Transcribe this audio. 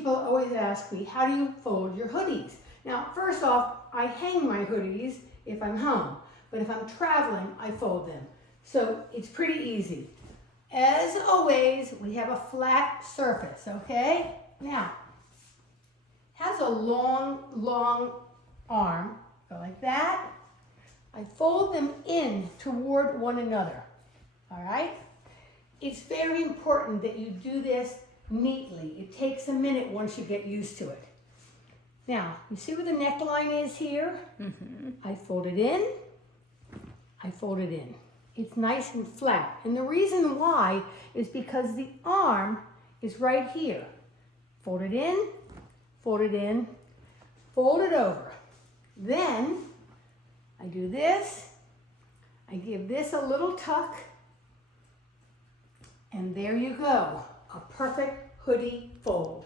people always ask me, how do you fold your hoodies? Now, first off, I hang my hoodies if I'm home, but if I'm traveling, I fold them. So it's pretty easy. As always, we have a flat surface, okay? Now, has a long arm, go like that. I fold them in toward one another, all right? It's very important that you do this neatly. It takes a minute once you get used to it. Now, you see where the neckline is here? Mm-hmm. I fold it in, I fold it in. It's nice and flat. And the reason why is because the arm is right here. Fold it in, fold it in, fold it over. Then I do this, I give this a little tuck, and there you go, a perfect hoodie fold.